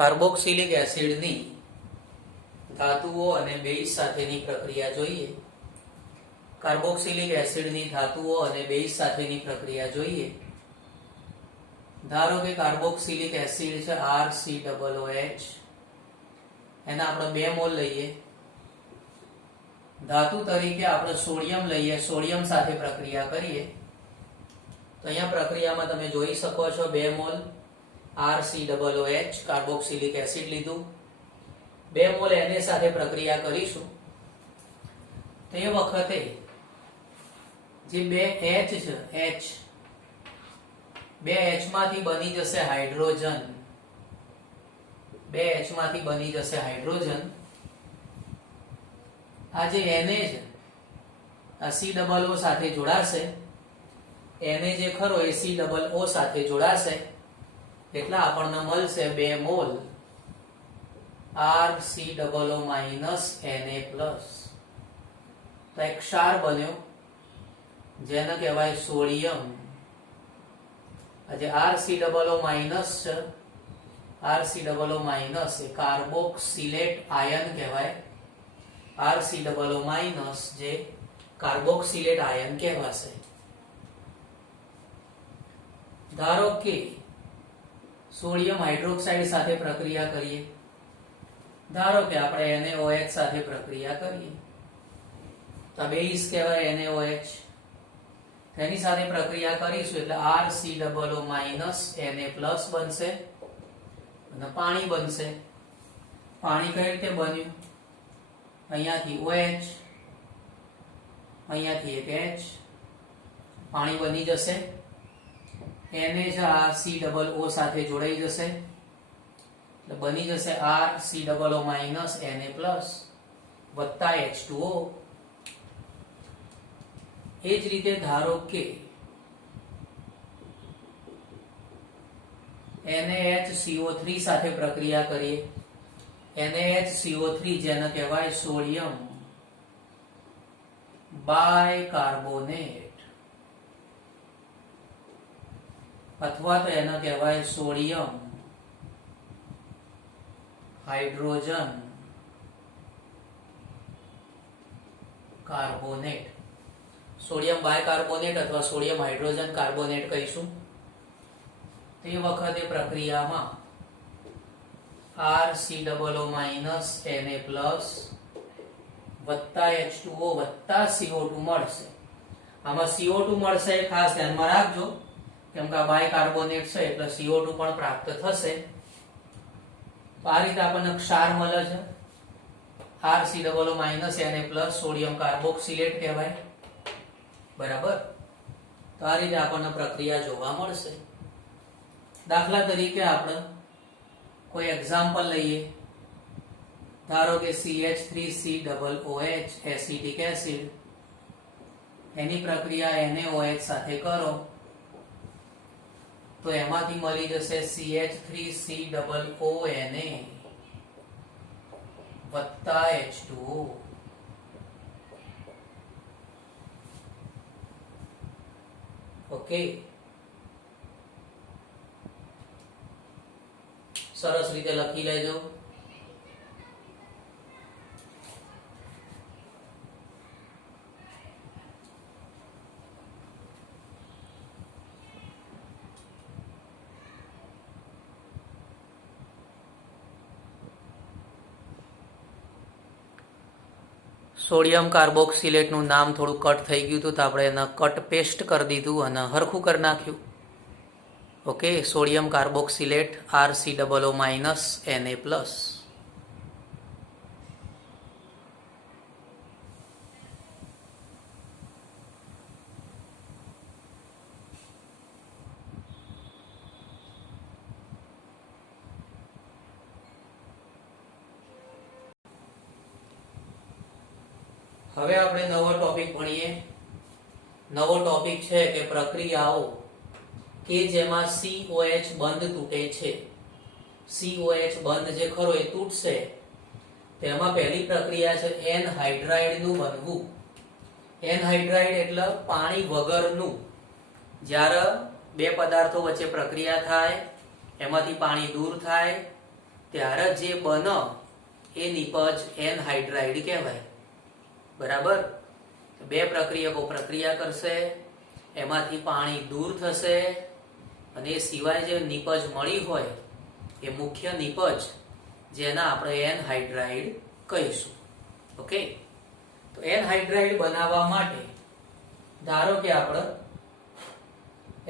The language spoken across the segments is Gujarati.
કાર્બોક્સિલિક એસિડની ધાતુઓ અને બેઝ સાથેની પ્રક્રિયા જોઈએ. કાર્બોક્સિલિક એસિડની ધાતુઓ અને બેઝ સાથેની પ્રક્રિયા જોઈએ. ધારો કે કાર્બોક્સિલિક એસિડ છે RCOOH, એના આપણે 2 મોલ લઈએ. ધાતુ તરીકે આપણે સોડિયમ લઈએ, સોડિયમ સાથે પ્રક્રિયા કરીએ તો અહીંયા પ્રક્રિયામાં તમે જોઈ શકો છો 2 મોલ RCOOH કાર્બોક્સિલિક એસિડ લીધું, 2 મોલ Na સાથે પ્રક્રિયા કરીશું. તે વખતે જે 2 H છે, બે H માંથી બની જશે હાઇડ્રોજન. 2 H માંથી બની જશે હાઇડ્રોજન. આ જે Na છે આ COO સાથે જોડાશે. Na જે ખરો એ COO સાથે જોડાશે એટલે આપણને મળશે 2 મોલ RCOO માઈનસ Na+. તો એક ક્ષાર બન્યો જેને કહેવાય સોડિયમ. આજે RCOO માઈનસ છે, RCOO માઈનસ એ કાર્બોક્સિલેટ આયન કહેવાય. RCOO માઈનસ જે કાર્બોક્સિલેટ આયન કહેવાશે. ધારો કે સોડિયમ હાઇડ્રોક્સાઇડ સાથે પ્રક્રિયા કરીએ. ધારો કે આપણે NaOH સાથે પ્રક્રિયા કરીએ તો બેઝ કહેવાય NaOH. તેની સાથે પ્રક્રિયા કરીશું એટલે RCOO માઈનસ Na+ બનશે અને પાણી બનશે. પાણી કઈ રીતે બન્યું? અહીંયાથી OH, અહીંયાથી એક H, પાણી બની જશે. Na છે RCOO સાથે જોડાઈ જશે એટલે બની જશે RCOO માઈનસ Na+ વત્તા H2O. એ જ રીતે ધારો કે NaHCO3 સાથે પ્રક્રિયા કરીએ. NaHCO3 જેને કહેવાય સોડિયમ બાયકાર્બોનેટ અથવા તો એને કહેવાય sodium hydrogen carbonate. Sodium bicarbonate અથવા સોડિયમ હાઇડ્રોજન કાર્બોનેટ કહીશું. તે વખતે પ્રક્રિયામાં RCOO માઈનસ Na+ વત્તા H2O વત્તા CO2 મળશે. આમાં CO2 મળશે ખાસ ધ્યાનમાં રાખજો કેમ કે આ બાયકાર્બોનેટ છે એટલે CO2 પણ પ્રાપ્ત થશે. તો આ રીતે આપણને ક્ષાર મળે છે RCOO minus Na+ sodium carboxylate કહેવાય. બરાબર. તો આ રીતે આપણને પ્રક્રિયા જોવા મળશે. દાખલા તરીકે આપણે કોઈ એક્ઝામ્પલ લઈએ. ધારો કે CH3COOH એસિટિક એસિડ, એની પ્રક્રિયા NaOH સાથે કરો તો એમાંથી મળી જશે CH3COONA વત્તા H2O. ઓકે, સરસ રીતે લખી લેજો. સોડિયમ કાર્બોક્સિલેટનું નામ થોડું કટ થઈ ગયું હતું તો આપણે એને કટ પેસ્ટ કરી દીધું અને હરખું કરી નાખ્યું. Okay, sodium carboxylate RCOO minus Na+. હવે આપણે નવો ટોપિક ભણીએ. નવો ટોપિક છે કે પ્રક્રિયાઓ કે જેમાં COH બંધ તૂટે છે. COH બંધ જે ખરો એ તૂટશે તેમાં પહેલી પ્રક્રિયા છે એનહાઇડ્રાઇડ નું બનવું. એનહાઇડ્રાઇડ એટલે પાણી વગરનું. જ્યારે બે પદાર્થો વચ્ચે પ્રક્રિયા થાય, એમાંથી પાણી દૂર થાય ત્યારે જે બને એ નિપજ એનહાઇડ્રાઇડ કહેવાય. બરાબર. બે પ્રક્રિયકો પ્રક્રિયા કરશે, એમાંથી પાણી દૂર થશે અને એ સિવાય જે નિપજ મળી હોય એ મુખ્ય નિપજ, જેના આપણે એનહાઇડ્રાઇડ કહીશું. ઓકે. તો એનહાઇડ્રાઇડ બનાવવા માટે ધારો કે આપણે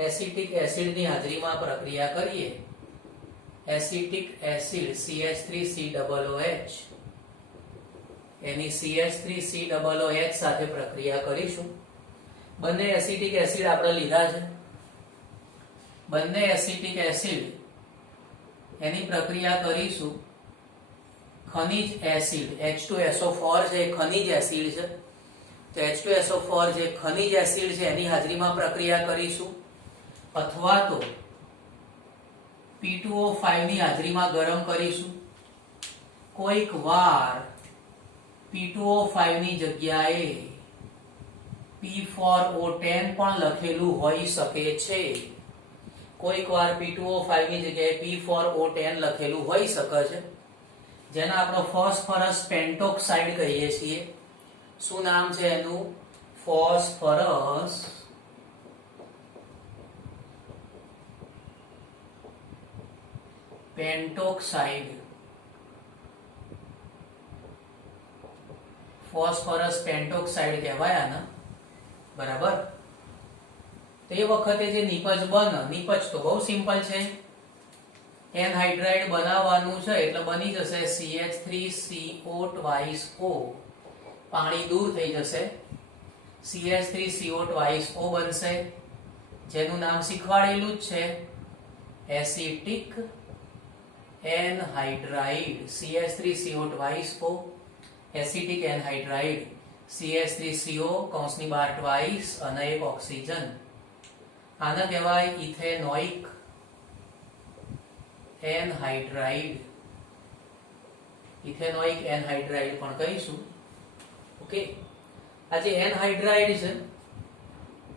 એસિટિક એસિડની હાજરીમાં પ્રક્રિયા કરીએ. એસિટિક એસિડ CH3COOH એની CH3COOH સાથે પ્રક્રિયા કરીશું. બંને એસિટિક એસિડ આપણે લીધા છે. બંને એસિટિક એસિડ એની પ્રક્રિયા કરીશું. ખનિજ એસિડ H2SO4 છે એ ખનિજ એસિડ છે, તો H2SO4 જે ખનિજ એસિડ છે એની હાજરીમાં પ્રક્રિયા કરીશું, અથવા તો P2O5 ની હાજરીમાં ગરમ કરીશું. કોઈક વાર P2O5 ની જગ્યાએ P4O10 પણ લખેલું હોઈ શકે છે. કોઈક વાર P2O5 ની જગ્યાએ P4O10 લખેલું હોઈ શકે છે, જેને આપણે ફોસ્ફરસ પેન્ટોક્સાઇડ કહીએ છીએ. શું નામ છે એનું? ફોસ્ફરસ પેન્ટોક્સાઇડ. ફોસ્ફરસ પેન્ટોક્સાઇડ કહેવાય આને. બરાબર. તો એ વખતે જે નિપજ બને, નિપજ તો બહુ સિમ્પલ છે. એનહાઇડ્રાઇડ બનાવવાનું છે એટલે બની જશે CH3CO2O. પાણી દૂર થઈ જશે, CH3CO2O બનશે, જેનું નામ શીખવાડેલું જ છે, acetic anhydride. CH3CO2O acetic anhydride. CH3CO કૌંસની બહાર ટ્વાઇસ અને એક ઓક્સિજન. આને કહેવાય ઇથેનોઇક એનહાઇડ્રાઇડ. ઇથેનોઇક એનહાઇડ્રાઇડ પણ કહીશું. ઓકે. આ જે એનહાઇડ્રાઇડ છે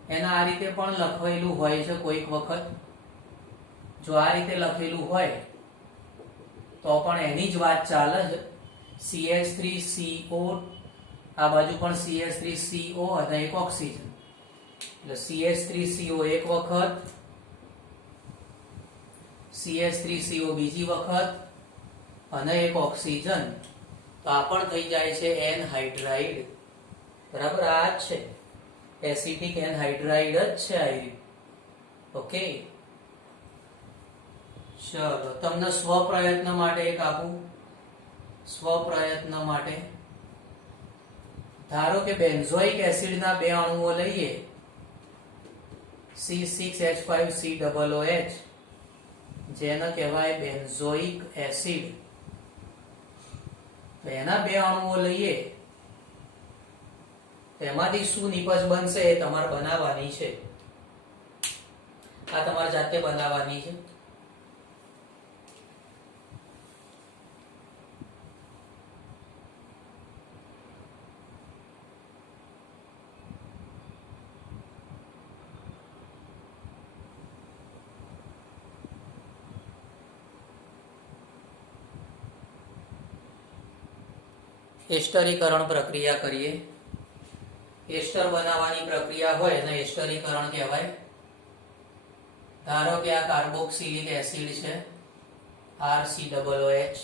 એના આ રીતે પણ લખેલું હોય છે કોઈક વખત. જો આ રીતે લખેલું હોય તો પણ એની જ વાત ચાલે છે. CH3CO, આ બાજુ પણ CH3CO અને એક ઓક્સિજન, એટલે CH3CO એક વખત, CH3CO બીજી વખત અને એક ઓક્સિજન. તો આ પણ થઈ જાય છે એનહાઇડ્રાઇડ. બરાબર. આ જ છે એસિટિક એનહાઇડ્રાઇડ જ છે આ. ઓકે. ચલો તમને સ્વપ્રયત્ન માટે એક આપું. સ્વપ્રયત્ન માટે ધારો કે બેન્ઝોઇક એસિડના બે અણુઓ લઈએ, C6H5COOH, જેને કહેવાય બેન્ઝોઇક એસિડ. તો એના બે અણુઓ લઈએ, તેમાંથી શું નિપજ બનશે એ તમારે બનાવવાની છે. આ તમારે જાતે બનાવવાની છે. એસ્ટરીકરણ પ્રક્રિયા કરીએ. એસ્ટર બનાવવાની પ્રક્રિયા હોય એને એસ્ટરીકરણ કહેવાય. ધારો કે આ કાર્બોક્સિલિક એસિડ છે RCOOH,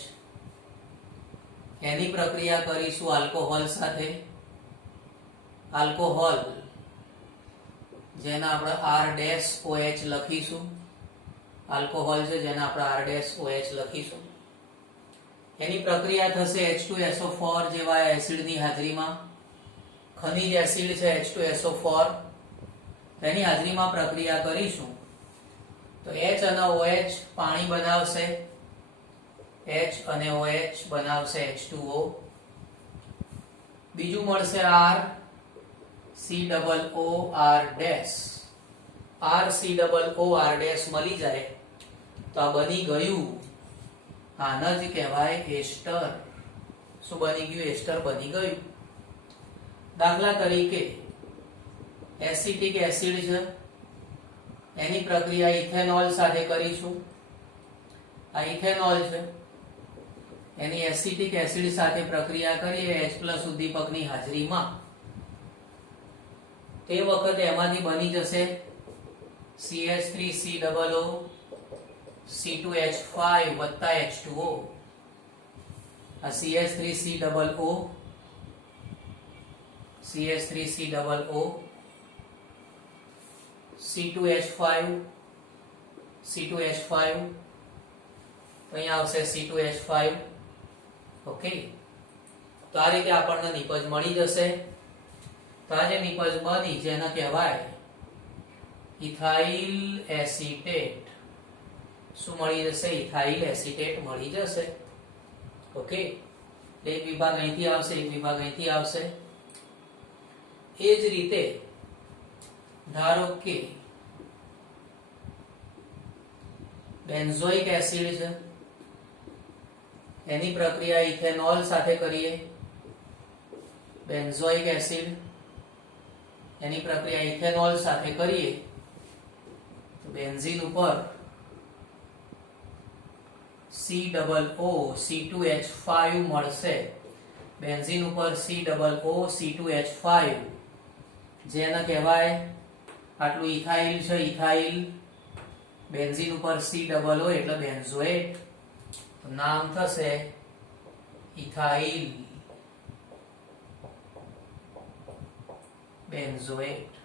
એની પ્રક્રિયા કરીશું આલ્કોહોલ સાથે. આલ્કોહોલ જેને આપણે R-OH લખીશું. આલ્કોહોલ છે જેને આપણે R-OH લખીશું. એની પ્રક્રિયા થશે H2SO4 જેવા એસિડની હાજરીમાં. ખનિજ એસિડ છે H2SO4, એની હાજરીમાં પ્રક્રિયા કરીશું તો H અને OH પાણી બનાવશે. H અને OH બનાવશે H2O. બીજું મળશે RCOOR' મળી જાય તો આ બની ગયું. આને જ કહેવાય એસ્ટર. શું બની ગયું? એસ્ટર બની ગયું. દાખલા તરીકે એસિટિક એસિડ છે, એની પ્રક્રિયા ઇથેનોલ સાથે કરીશું. આ ઇથેનોલ છે, એની એસિટિક એસિડ સાથે પ્રક્રિયા કરીએ H+ ઉદ્દીપકની હાજરીમાં, તે વખતે એમાંથી બની જશે CH3COO C2H5 વત્તા H2O. આ CH3COO C2H5 C2H5 તો અહીંયા આવશે C2H5. ઓકે, તો આ રીતે આપણને નિપજ મળી જશે. તો આ જે નિપજ બની જેને કહેવાય ઇથાઇલ એસિટેટ. શું મળી જશે? ઇથાઇલ એસિટેટ મળી જશે. ઓકે, એક વિભાગ અહીંથી આવશે, એક વિભાગ અહીંથી આવશે. એ જ રીતે ધારો કે બેન્ઝોઇક એસિડ છે, એની પ્રક્રિયા ઇથેનોલ સાથે કરીએ. બેન્ઝોઇક એસિડ એની પ્રક્રિયા ઇથેનોલ સાથે કરીએ તો બેન્ઝીન ઉપર COO C2H5 મળશે. બેન્ઝીન ઉપર COO C2H5 જેને કહેવાય આટલું ઇથાઇલ છે, ઇથાઇલ. બેન્ઝીન ઉપર COO એટલે બેન્ઝોએટ, નામ થશે ઇથાઇલ બેન્ઝોએટ.